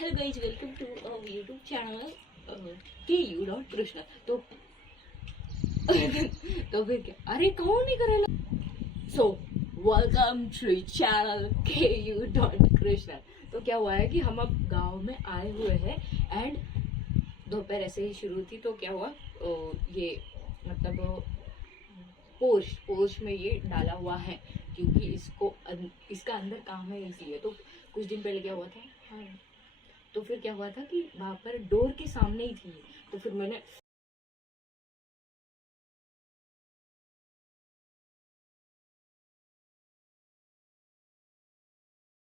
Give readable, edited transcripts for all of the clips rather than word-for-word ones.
Hello guys, welcome to our YouTube channel KU.Krishna। तो तो फिर क्या, अरे कौन नहीं करेगा। So welcome to channel KU.Krishna। तो क्या हुआ है कि हम अब गांव में आए हुए हैं एंड दोपहर ऐसे ही शुरू थी। तो क्या हुआ, ये मतलब पोर्च में ये डाला हुआ है क्योंकि इसका अंदर काम है इसलिए। तो कुछ दिन पहले क्या हुआ था, हाँ, तो फिर क्या हुआ था कि वहां पर डोर के सामने ही थी। तो फिर मैंने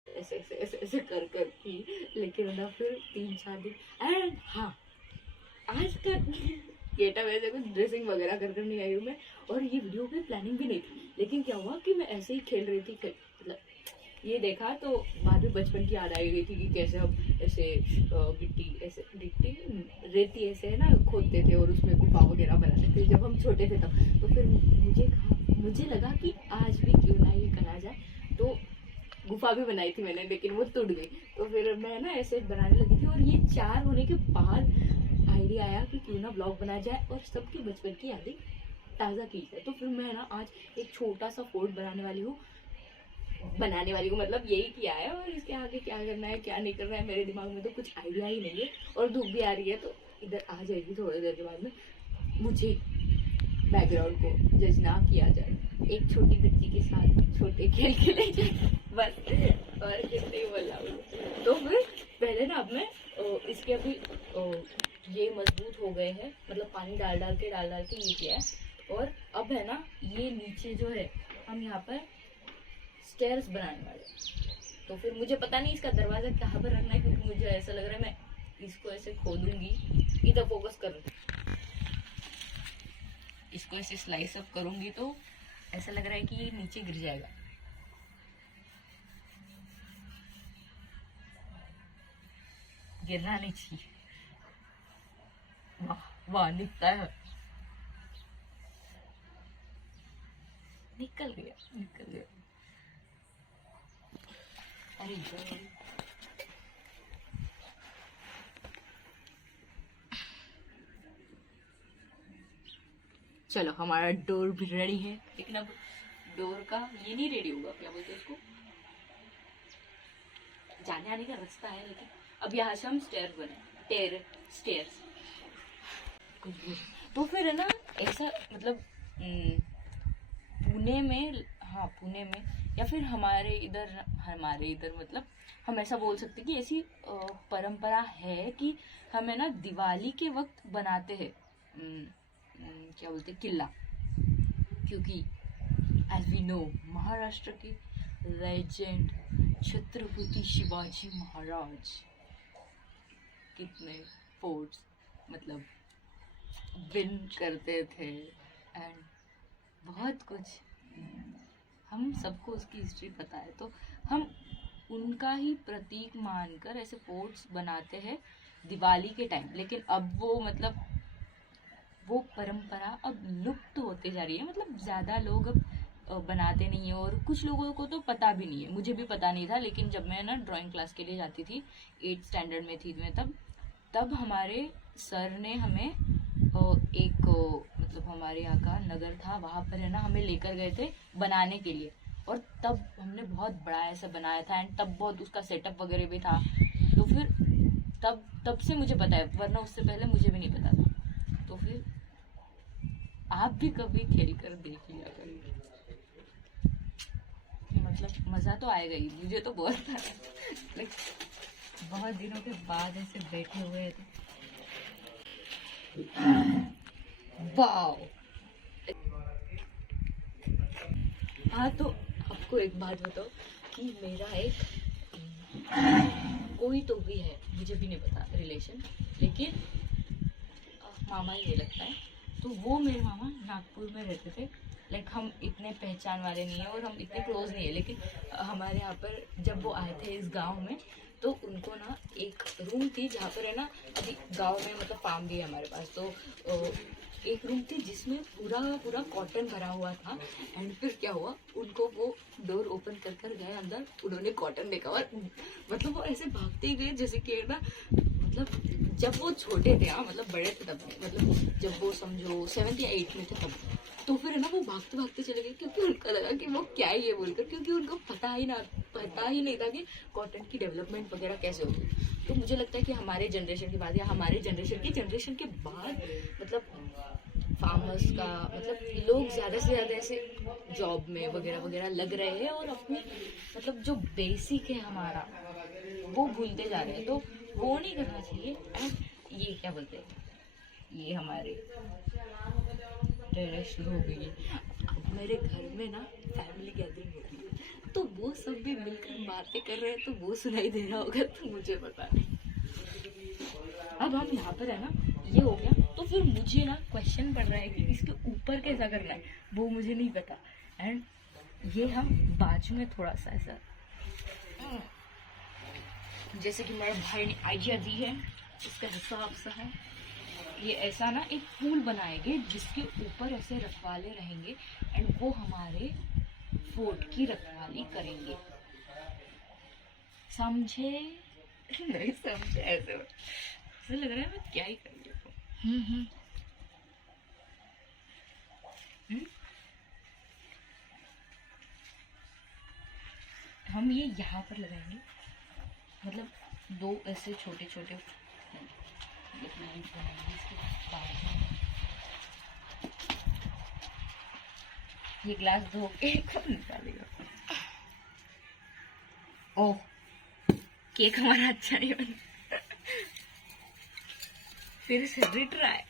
ऐसे ऐसे ऐसे ऐसे कर की, लेकिन ना फिर 3-4 दिन एंड हाँ, आज का गेटअप वैसे कुछ ड्रेसिंग वगैरह कर नहीं आई हूँ मैं, और ये वीडियो में प्लानिंग भी नहीं थी। लेकिन क्या हुआ कि मैं ऐसे ही खेल रही थी, मतलब ये देखा तो बाद में बचपन की याद आई गई थी कि कैसे हम ऐसे गिट्टी रेती ऐसे है ना खोदते थे और उसमें गुफा वगैरह बनाते थे जब हम छोटे थे तब। तो फिर मुझे लगा कि आज भी क्यों ना ये करा जाए। तो गुफा भी बनाई थी मैंने, लेकिन वो टूट गई। तो फिर मैं ना ऐसे बनाने लगी थी और ये 4 होने के बाद आइडिया आया कि क्यों ना ब्लॉग बनाया जाए और सबकी बचपन की यादें ताज़ा की जाए। तो फिर मैं ना आज एक छोटा सा फोर्ट बनाने वाली हूँ मतलब यही किया है, और इसके आगे क्या करना है क्या नहीं करना है मेरे दिमाग में तो कुछ आइडिया ही नहीं है। और धूप भी आ रही है तो इधर आ जाएगी थोड़ी देर के बाद में। मुझे बैकग्राउंड को जज ना किया जाए, एक छोटी बच्ची के साथ छोटे खेल खेले बस, और कुछ नहीं बोला। तो फिर पहले ना अब मैं इसके अभी ये मजबूत हो गए हैं, मतलब पानी डाल डाल के ये किया है। और अब है ना ये नीचे जो है हम यहाँ पर स्टेयर्स बनाने वाले। तो फिर मुझे पता नहीं इसका दरवाजा कहाँ पर रखना है, क्योंकि मुझे ऐसा लग रहा है मैं इसको ऐसे खोदूंगी, इधर फोकस करूँ, इसको ऐसे स्लाइस अप करूंगी तो ऐसा लग रहा है कि ये नीचे गिर जाएगा। गिरना नहीं चाहिए। वाह वाह, निकलता है, निकल गया। अरे चलो, हमारा डोर भी रेडी है, लेकिन अब डोर का ये नहीं रेडी होगा, क्या बोलते हैं उसको, जाने आने का रास्ता है। लेकिन अब यहाँ से हम स्टेयर्स कुछ भी। तो फिर है ना ऐसा, मतलब पुणे में या फिर हमारे इधर मतलब हम ऐसा बोल सकते कि ऐसी परंपरा है कि हमें ना दिवाली के वक्त बनाते हैं क्या बोलते किला, क्योंकि एज वी नो महाराष्ट्र के लेजेंड छत्रपति शिवाजी महाराज कितने फोर्ट्स मतलब विन करते थे एंड बहुत कुछ, हम सबको उसकी हिस्ट्री पता है। तो हम उनका ही प्रतीक मानकर ऐसे फोर्ट्स बनाते हैं दिवाली के टाइम। लेकिन अब वो परंपरा अब लुप्त होते जा रही है, मतलब ज़्यादा लोग अब बनाते नहीं है, और कुछ लोगों को तो पता भी नहीं है। मुझे भी पता नहीं था, लेकिन जब मैं ना ड्राइंग क्लास के लिए जाती थी, 8th स्टैंडर्ड में थी मैं, तब हमारे सर ने हमें एक मतलब हमारे यहाँ का नगर था, वहाँ पर है ना हमें लेकर गए थे बनाने के लिए, और तब हमने बहुत बड़ा ऐसा बनाया था एंड तब बहुत उसका सेटअप वगैरह भी था। तो फिर तब से मुझे पता है, वरना उससे पहले मुझे भी नहीं पता था। तो फिर आप भी कभी खेल कर देख लिया करिए, मतलब मजा तो आएगा ही, मुझे तो बहुत था। बहुत दिनों के बाद ऐसे बैठे हुए हैं तो वाओ। हाँ, तो आपको एक बात बताओ कि मेरा एक कोई तो भी है, मुझे भी नहीं पता रिलेशन, लेकिन मामा ही लगता है। तो वो मेरे मामा नागपुर में रहते थे। लाइक हम इतने पहचान वाले नहीं है और हम इतने क्लोज नहीं है, लेकिन हमारे यहाँ पर जब वो आए थे इस गांव में, तो उनको ना एक रूम थी जहाँ पर है ना, अभी गांव में मतलब फार्म भी है हमारे पास, तो एक रूम थी जिसमें पूरा पूरा कॉटन भरा हुआ था। एंड फिर क्या हुआ, उनको वो डोर ओपन कर कर गए अंदर, उन्होंने कॉटन देखा और मतलब वो ऐसे भागते ही गए जैसे कि ना, मतलब जब वो छोटे थे, हाँ मतलब बड़े थे तब, मतलब जब वो समझो 7th या 8th में थे तब, तो फिर है ना वो भागते भागते चले गए, क्योंकि उनको लगा कि वो क्या है ये बोलकर, क्योंकि उनको पता ही नहीं था कि कॉटन की डेवलपमेंट वगैरह कैसे होती है। तो मुझे लगता है कि हमारे जनरेशन के बाद या हमारे जनरेशन के बाद मतलब फार्मर्स का मतलब लोग ज़्यादा से ज़्यादा ऐसे जॉब में वगैरह वगैरह लग रहे हैं और अपनी मतलब जो बेसिक है हमारा वो भूलते जा रहे हैं। तो वो नहीं करना चाहिए। एंड ये क्या बोलते हैं, ये हमारे टेरेस शुरू हो गई है। अब मेरे घर में ना फैमिली गैदरिंग हो रही है, तो वो सब भी मिलकर बातें कर रहे हैं, तो वो सुनाई दे रहा होगा, तो मुझे पता नहीं। अब हम यहाँ पर है ना, ये हो गया, तो फिर मुझे ना क्वेश्चन पड़ रहा है कि इसके ऊपर कैसा करना है, वो मुझे नहीं पता। एंड ये हम बाजू में थोड़ा सा ऐसा, जैसे कि मेरे भाई ने आइडिया दी है उसका हिसाब से है, ये ऐसा ना एक पूल बनाएंगे जिसके ऊपर ऐसे रखवाले रहेंगे एंड वो हमारे फोर्ट की रखवाली करेंगे, समझे? नहीं समझे, ऐसे लग रहा है मैं क्या ही कर रही हूँ। हम ये यहाँ पर लगाएंगे, मतलब 2 ऐसे छोटे छोटे ये ग्लास धो के कौन निकालेगा? ओह, केक हमारा अच्छा नहीं बना। फिर से रिट्राई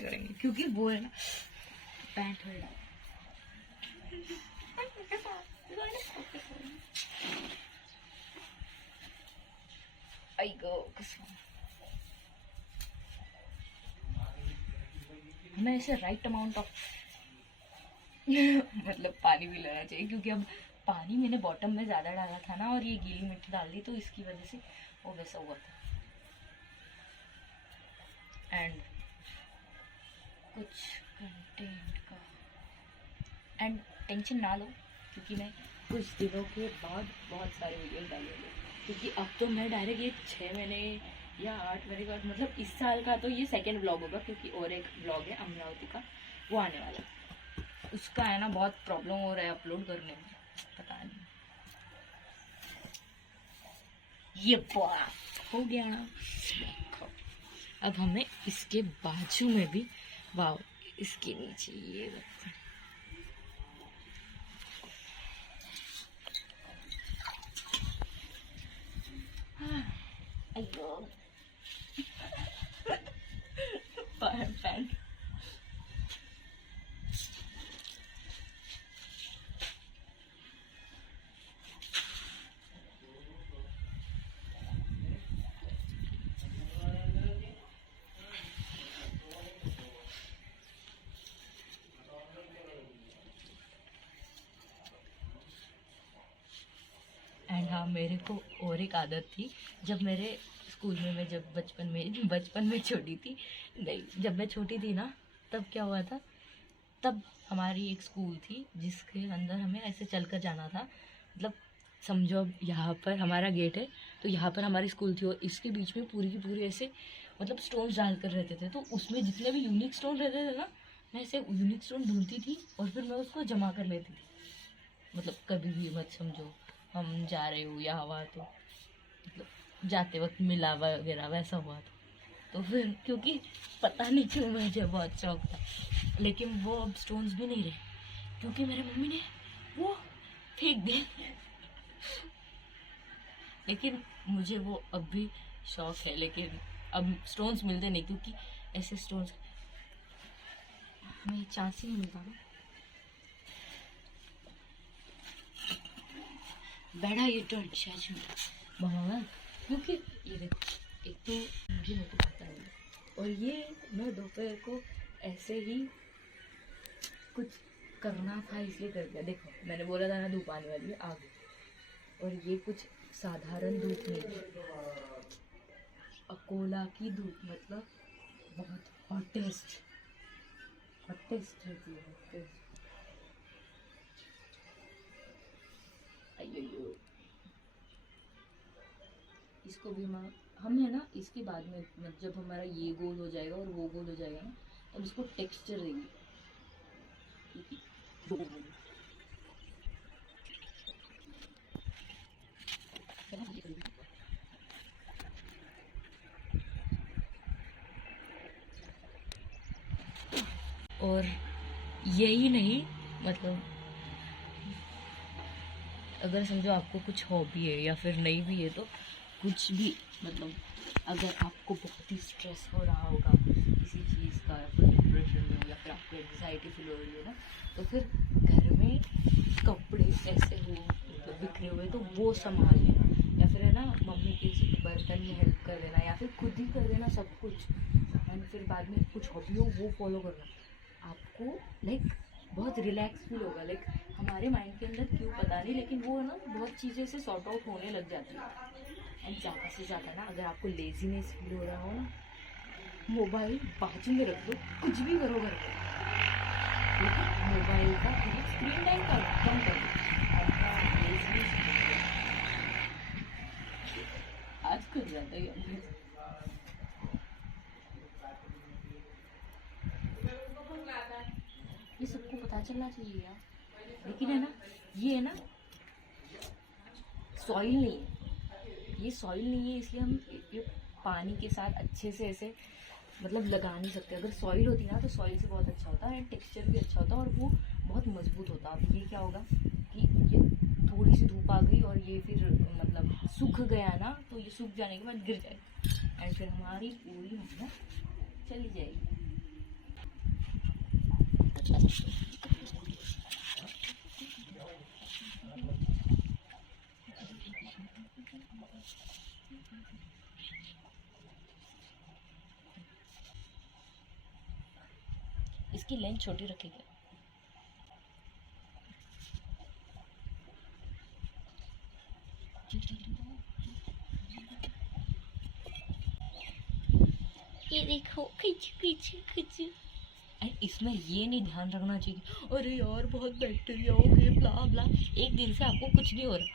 करेंगे, क्योंकि वो है ना पैंट हो रहा। हमें ऐसे राइट अमाउंट ऑफ मतलब पानी भी लेना चाहिए, क्योंकि अब पानी मैंने बॉटम में ज़्यादा डाला था ना और ये गीली मिट्टी डाल दी, तो इसकी वजह से वो वैसा हुआ था। एंड कुछ कंटेंट का एंड टेंशन ना लो, क्योंकि मैं कुछ दिनों के बाद बहुत सारे वीडियोस डालूंगी, क्योंकि अब तो मैं डायरेक्ट ये 6 महीने या 8 महीने का, मतलब इस साल का तो ये सेकेंड ब्लॉग होगा, क्योंकि और एक ब्लॉग है अमरावती का, वो आने वाला, उसका है ना बहुत प्रॉब्लम हो रहा है अपलोड करने में, पता नहीं। ये हो गया ना। अब हमें इसके बाजू में भी, वाह, इसके नीचे ये रखना। पैंट एंड हाँ, मेरे को और एक आदत थी, जब मेरे स्कूल में, मैं जब बचपन में छोटी थी, नहीं जब मैं छोटी थी ना, तब क्या हुआ था, तब हमारी एक स्कूल थी जिसके अंदर हमें ऐसे चलकर जाना था, मतलब समझो अब यहाँ पर हमारा गेट है, तो यहाँ पर हमारी स्कूल थी और इसके बीच में पूरी की पूरी ऐसे मतलब स्टोन्स डाल कर रहते थे, तो उसमें जितने भी यूनिक स्टोन रहते थे ना, मैं ऐसे यूनिक स्टोन ढूंढती थी और फिर मैं उसको जमा कर लेती थी, मतलब कभी भी मत समझो हम जा रहे हो या हवा, तो मतलब जाते वक्त मिला वगैरह वैसा हुआ था, तो फिर क्योंकि पता नहीं क्यों मुझे बहुत शौक था, लेकिन वो अब स्टोन्स भी नहीं रहे, क्योंकि मेरी मम्मी ने वो फेंक दिए। लेकिन मुझे वो अब भी शौक है, लेकिन अब स्टोन्स मिलते नहीं, क्योंकि ऐसे स्टोन्स हमें चांस ही नहीं मिलता ना। बैठा ये तो अच्छा भगवान, क्योंकि ये देखो, एक तो मुझे नहीं पता है, और ये मैं दोपहर को ऐसे ही कुछ करना था इसलिए कर दिया। देखो मैंने बोला था ना धूप आने वाली है, आ गई, और ये कुछ साधारण धूप नहीं, अकोला की धूप, मतलब बहुत हॉटेस्ट। टेस्ट रहती है टेस्ट। अयो इसको भी हम है ना, इसके बाद में जब हमारा ये गोल हो जाएगा और वो गोल हो जाएगा ना, तब इसको टेक्सचर देंगे। और यही नहीं, मतलब अगर समझो आपको कुछ हॉबी है या फिर नहीं भी है तो कुछ भी, मतलब अगर आपको बहुत ही स्ट्रेस हो रहा होगा किसी चीज़ का, या फिर डिप्रेशन में हो, या फिर आपको एंग्जाइटी फील हो रही है ना, तो फिर घर में कपड़े ऐसे हो तो बिखरे हुए तो वो संभाल लेना, या फिर है ना मम्मी के बर्तन में हेल्प कर देना, या फिर खुद ही कर देना सब कुछ, एंड फिर बाद में कुछ हॉबी हो वो फॉलो करना। आपको लाइक बहुत रिलैक्स फील होगा। लाइक हमारे माइंड के अंदर क्यों पता नहीं, लेकिन वो ना बहुत चीज़ें से सॉर्ट आउट होने लग जाती है। एंड ज़्यादा से ज़्यादा ना, अगर आपको लेजीनेस फील हो रहा हो ना, मोबाइल बाजू में रख दो, कुछ भी करो घर पे, लेकिन मोबाइल का स्क्रीन टाइम कम कर दो। आज कुछ ज़्यादा ही ये सबको पता चलना चाहिए यार, लेकिन है ना, ये है ना सॉइल नहीं है, ये सॉइल नहीं है, इसलिए हम ये पानी के साथ अच्छे से ऐसे मतलब लगा नहीं सकते। अगर सॉइल होती ना तो सॉइल से बहुत अच्छा होता है, टेक्सचर भी अच्छा होता है और वो बहुत मजबूत होता। अब ये क्या होगा कि ये थोड़ी सी धूप आ गई और ये फिर मतलब सूख गया ना, तो ये सूख जाने के बाद गिर जाएगा एंड फिर हमारी पूरी मेहनत चली जाएगी। इसकी लेंथ छोटी रखेगा। ये देखो कुछ कुछ कुछ, इसमें ये नहीं ध्यान रखना चाहिए अरे यार बहुत बैक्टीरिया हो गए ब्ला ब्ला, एक दिन से आपको कुछ नहीं हो रहा,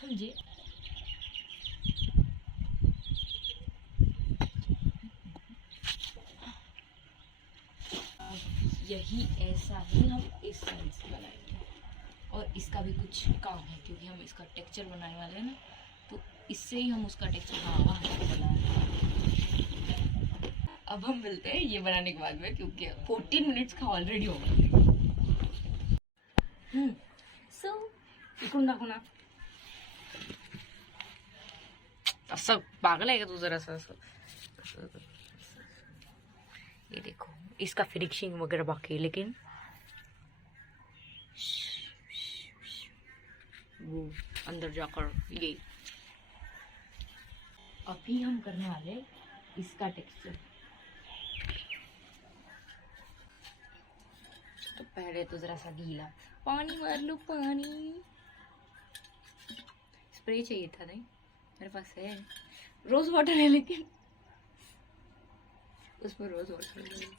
समझे? यही ऐसा ही हम इस साइड से बनाएंगे, और इसका भी कुछ काम है क्योंकि हम इसका टेक्सचर बनाने वाले हैं ना, तो इससे ही हम उसका टेक्सचर बनाए। अब हम मिलते हैं ये बनाने के बाद में, क्योंकि 14 मिनट्स का ऑलरेडी हो गया। सो इकडून दाखव ना, असं पागल आहे का तू जरा सा? ये देखो इसका फिनिशिंग वगैरह बाकी है, लेकिन वो अंदर जाकर ये अभी हम करने वाले इसका टेक्सचर। तो पहले तो जरा सा गीला पानी मार लो, पानी स्प्रे चाहिए था, नहीं मेरे पास है, रोज वाटर है लेकिन उसमें रोज वाटर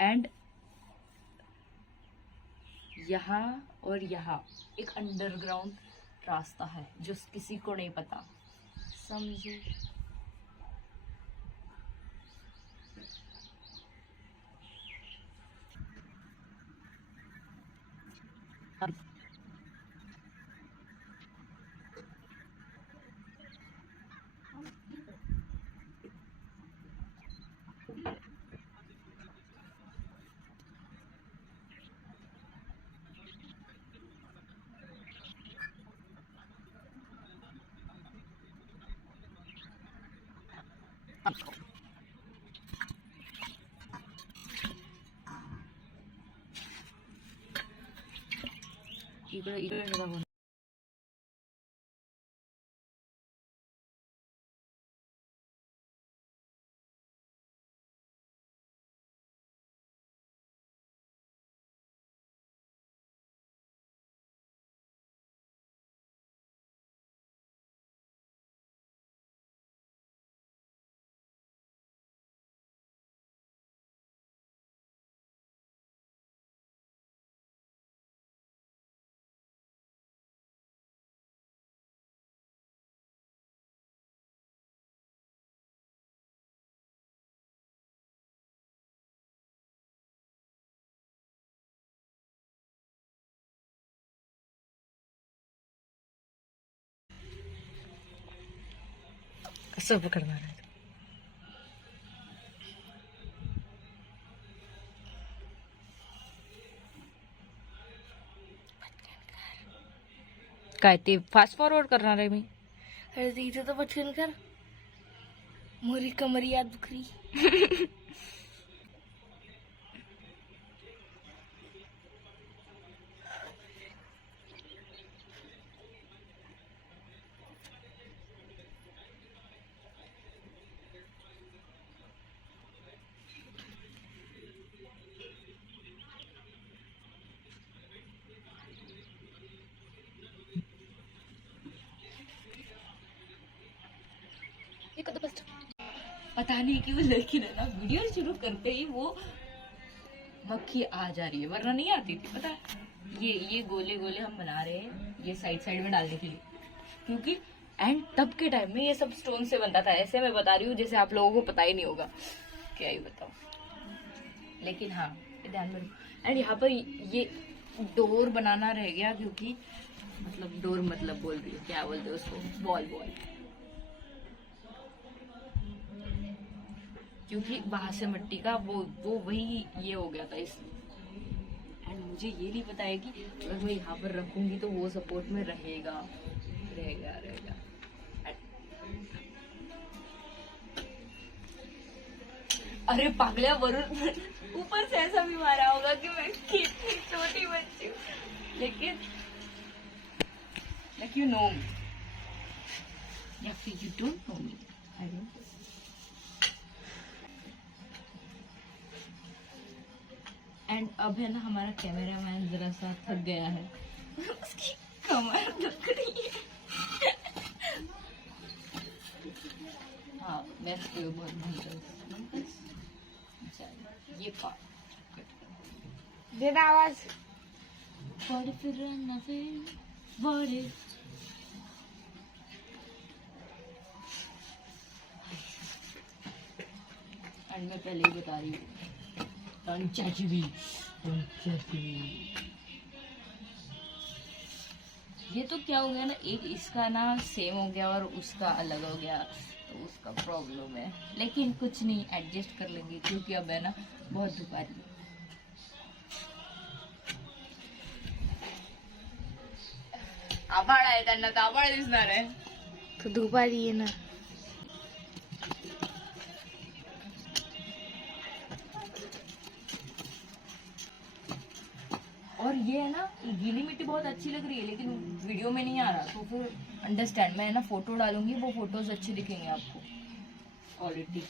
एंड यहाँ और यहाँ एक अंडरग्राउंड रास्ता है जो किसी को नहीं पता, समझे? इकडे सब पकड़ना है। काय ते फास्ट फॉरवर्ड करणार आहे मी. अरे ते इथे तर पटकन कर. मोरी कमरिया दुखरी. पता नहीं कि वो लड़की ने ना वीडियो शुरू करते ही वो मक्खी आ जा रही है, वरना नहीं आती थी. पता है ये गोले गोले हम बना रहे हैं ये साइड साइड में डालने के लिए, क्योंकि एंड तब के टाइम में ये सब स्टोन से बनता था. ऐसे मैं बता रही हूँ जैसे आप लोगों को पता ही नहीं होगा, क्या ही बताओ. लेकिन हाँ ध्यान में. एंड यहाँ पर ये डोर बनाना रह गया, क्योंकि मतलब डोर मतलब बोल रही हूँ, क्या बोलते हैं उसको, वॉल. क्योंकि वहां से मिट्टी का वो वही ये हो गया था इसलिए. एंड मुझे ये नहीं पता है कि अगर मैं यहाँ पर रखूंगी तो वो सपोर्ट में रहेगा. अरे पागल्या, वरुण ऊपर से ऐसा भी मारा होगा कि मैं कितनी छोटी बच्ची हूँ, लेकिन like you know me, या फिर you don't know me, I don't know. And अब है ना हमारा कैमरा मैन जरा सा थक गया है. उसकी कमर दुख रही है. हाँ मैं बहुत भूल. ये पार्ट देना आवाज. एंड मैं पहले ही बता रही हूँ, ये तो क्या हो गया ना, एक इसका ना सेम हो गया और उसका अलग हो गया, तो उसका प्रॉब्लम है. लेकिन कुछ नहीं, एडजस्ट कर लेंगे, क्योंकि अब है ना बहुत धूप आ रही है. आभाळ आहे, त्यांना तर आभाळ दिसणार आहे. तो धूप आ रही है ना. और ये है ना गीली मिट्टी बहुत अच्छी लग रही है, लेकिन वीडियो में नहीं आ रहा, तो फिर अंडरस्टैंड. मैं है ना फोटो डालूंगी, वो फोटोज अच्छे दिखेंगे आपको. क्वालिटी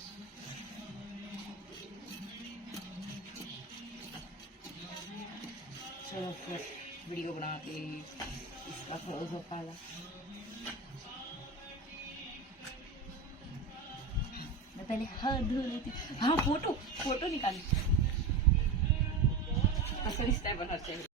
चलो फिर वीडियो बना के इसका थोड़ा पाला. मैं पहले हाथ धो लेती. हाँ फोटो निकाली. कसं दिसतंय पण चाहिए.